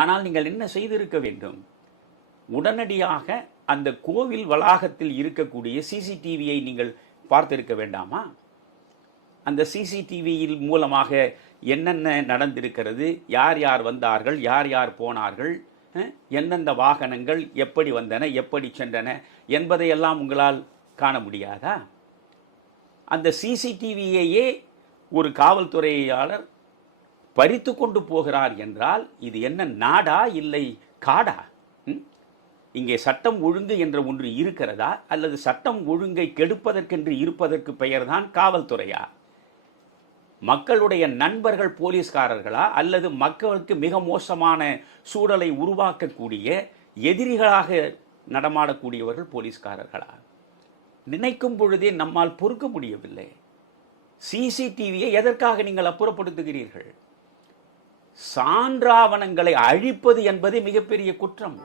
ஆனால் நீங்கள் என்ன செய்திருக்க வேண்டும்? உடனடியாக அந்த கோவில் வளாகத்தில் இருக்கக்கூடிய சிசிடிவியை நீங்கள் பார்த்திருக்க வேண்டாமா? அந்த சிசிடிவியில் மூலமாக என்னென்ன நடந்திருக்கிறது? யார் யார் வந்தார்கள்? யார் யார் போனார்கள்? எந்தெந்த வாகனங்கள் எப்படி வந்தன? எப்படி சென்றன? என்பதையெல்லாம் உங்களால் காண முடியாதா? அந்த சிசிடிவியையே ஒரு காவல்துறையாளர் பறித்து கொண்டு போகிறார் என்றால் இது என்ன நாடா இல்லை காடா? ம்? இங்கே சட்டம் ஒழுங்கு என்ற ஒன்று இருக்கிறதா? அல்லது சட்டம் ஒழுங்கை கெடுப்பதற்கென்று இருப்பதற்கு பெயர்தான் காவல்துறையா? மக்களுடைய நண்பர்கள் போலீஸ்காரர்களா? அல்லது மக்களுக்கு மிக மோசமான சூழலை உருவாக்கக்கூடிய எதிரிகளாக நடமாடக்கூடியவர்கள் போலீஸ்காரர்களா? நினைக்கும் பொழுதே நம்மால் பொறுக்க முடியவில்லை. சிசிடிவியை எதற்காக நீங்கள் அப்புறப்படுத்துகிறீர்கள்? சான்றாவணங்களை அழிப்பது என்பது மிகப்பெரிய குற்றம்.